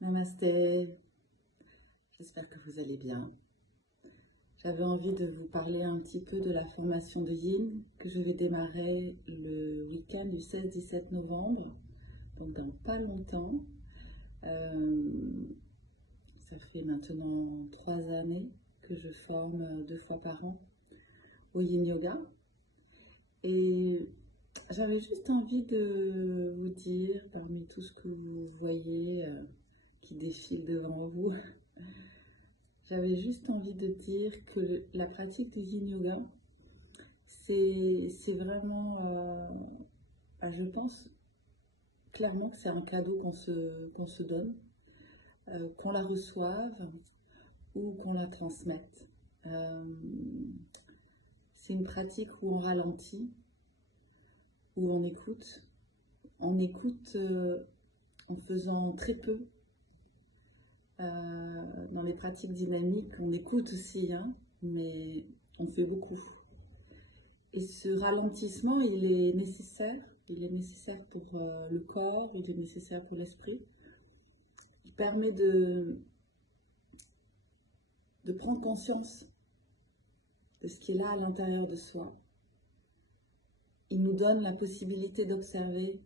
Namasté, j'espère que vous allez bien. J'avais envie de vous parler un petit peu de la formation de Yin que je vais démarrer le week-end du 16-17 novembre, donc dans pas longtemps. Ça fait maintenant 3 années que je forme 2 fois par an au Yin Yoga. Et j'avais juste envie de vous dire, parmi tout ce que vous voyez qui défile devant vous, j'avais juste envie de dire que la pratique du Yin Yoga, c'est vraiment, je pense clairement que c'est un cadeau qu'on se donne, qu'on la reçoive ou qu'on la transmette. C'est une pratique où on ralentit, où on écoute en faisant très peu. Dans les pratiques dynamiques, on écoute aussi, mais on fait beaucoup. Et ce ralentissement, il est nécessaire. Il est nécessaire pour le corps, il est nécessaire pour l'esprit. Il permet de prendre conscience de ce qui est là à l'intérieur de soi. Il nous donne la possibilité d'observer,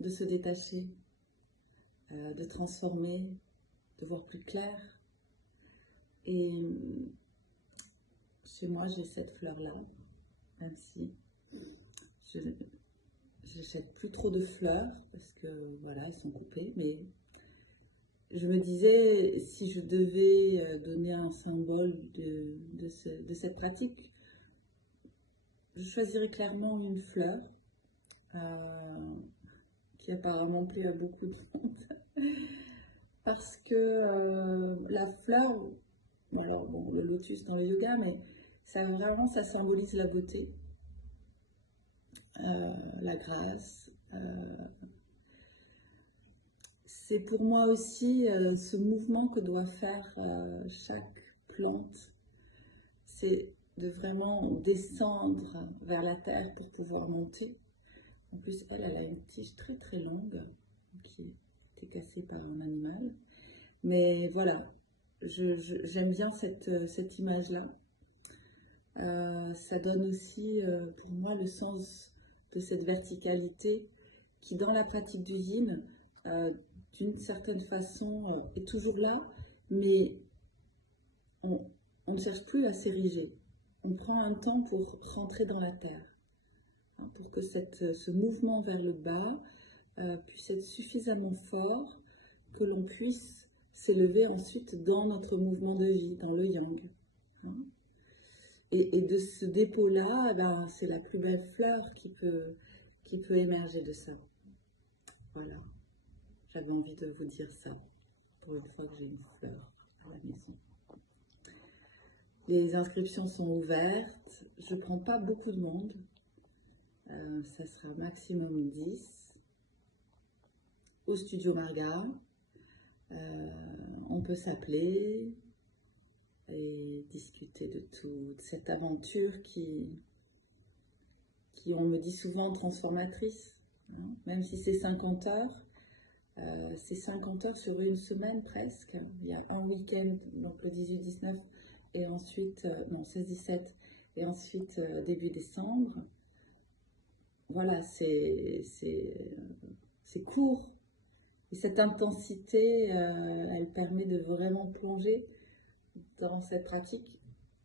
de se détacher, de transformer, de voir plus clair. Et chez moi, j'ai cette fleur-là, même si je n'achète plus trop de fleurs, parce que voilà, elles sont coupées, mais je me disais, si je devais donner un symbole de cette pratique, je choisirais clairement une fleur, qui apparemment plaît à beaucoup de monde, parce que la fleur, alors bon, le lotus dans le yoga, mais ça symbolise la beauté, la grâce. C'est pour moi aussi ce mouvement que doit faire chaque plante, c'est de vraiment descendre vers la terre pour pouvoir monter. En plus, elle a une tige très très longue qui était cassée par un animal. Mais voilà, j'aime bien cette image-là. Ça donne aussi pour moi le sens de cette verticalité qui, dans la pratique du yin, d'une certaine façon, est toujours là, mais on ne cherche plus à s'ériger. On prend un temps pour rentrer dans la terre, pour que ce mouvement vers le bas puisse être suffisamment fort que l'on puisse s'élever ensuite dans notre mouvement de vie, dans le yang. Et de ce dépôt-là, c'est la plus belle fleur qui peut émerger de ça. Voilà, j'avais envie de vous dire ça pour une fois que j'ai une fleur à la maison. Les inscriptions sont ouvertes, je ne prends pas beaucoup de monde, ça sera maximum 10. Au Studio Marga, on peut s'appeler et discuter de toute cette aventure qui on me dit souvent transformatrice, même si c'est 50 heures, c'est 50 heures sur une semaine presque. Il y a un week-end, donc le 18-19, et ensuite, 16-17, et ensuite début décembre. Voilà, c'est court. Et cette intensité, elle permet de vraiment plonger dans cette pratique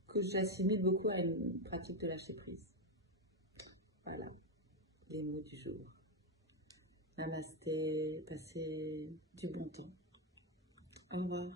que j'assimile beaucoup à une pratique de lâcher prise. Voilà, les mots du jour. Namasté, passez du bon temps. Au revoir.